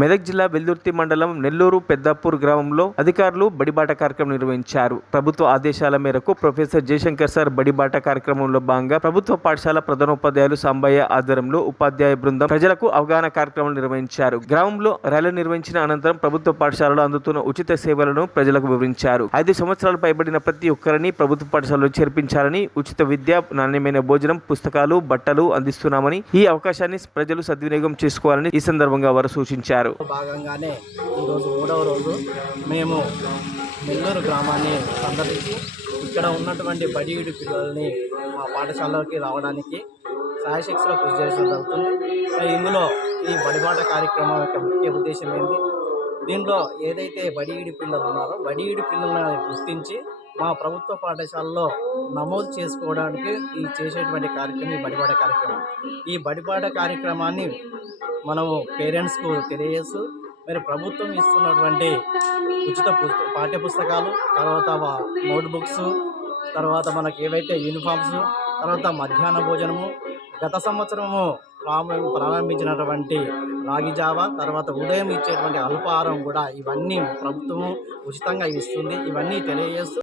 మెదక్ జిల్లా వెల్దుర్తి మండలం నెల్లూరు పెద్దాపూర్ గ్రామంలో అధికారులు బడిబాట కార్యక్రమం నిర్వహించారు. ప్రభుత్వ ఆదేశాల మేరకు ప్రొఫెసర్ జయశంకర్ సార్ బడిబాట కార్యక్రమంలో భాగంగా ప్రభుత్వ పాఠశాల ప్రధానోపాధ్యాయులు సాంబయ్య ఆధ్వర్యంలో ఉపాధ్యాయ బృందం ప్రజలకు అవగాహన కార్యక్రమం నిర్వహించారు. గ్రామంలో ర్యాలీ నిర్వహించిన అనంతరం ప్రభుత్వ పాఠశాలలో అందుతున్న ఉచిత సేవలను ప్రజలకు వివరించారు. 5 సంవత్సరాలు పైబడిన ప్రతి ఒక్కరిని ప్రభుత్వ పాఠశాలలో చేర్పించాలని, ఉచిత విద్య, నాణ్యమైన భోజనం, పుస్తకాలు, బట్టలు అందిస్తున్నామని, ఈ అవకాశాన్ని ప్రజలు సద్వినియోగం చేసుకోవాలని ఈ సందర్భంగా వారు సూచించారు. భాగంగానే ఈరోజు 3వ రోజు మేము నెల్లూరు గ్రామాన్ని సందర్శించి ఇక్కడ ఉన్నటువంటి బడియుడి పిల్లల్ని మా పాఠశాలలోకి రావడానికి సాయశక్తిలో కృషి చేయడం జరుగుతుంది. ఇందులో ఈ బడిబాట కార్యక్రమం యొక్క ముఖ్య ఉద్దేశం ఏంటి? దీనిలో ఏదైతే బడియుడి పిల్లలు ఉన్నారో బడియుడి పిల్లలను గుర్తించి మా ప్రభుత్వ పాఠశాలలో నమోదు చేసుకోవడానికి ఈ చేసేటువంటి కార్యక్రమం ఈ బడిబాట కార్యక్రమం. ఈ బడిబాట కార్యక్రమాన్ని మనము పేరెంట్స్కు తెలియజేస్తూ మరి ప్రభుత్వం ఇస్తున్నటువంటి ఉచిత పాఠ్యపుస్తకాలు, తర్వాత నోట్బుక్స్, తర్వాత మనకి ఏవైతే యూనిఫామ్స్, తర్వాత మధ్యాహ్న భోజనము, గత సంవత్సరము ప్రారంభించినటువంటి రాగి జావ, తర్వాత ఉదయం ఇచ్చేటువంటి అల్పాహారం కూడా ఇవన్నీ ప్రభుత్వము ఉచితంగా ఇస్తుంది. ఇవన్నీ తెలియజేస్తూ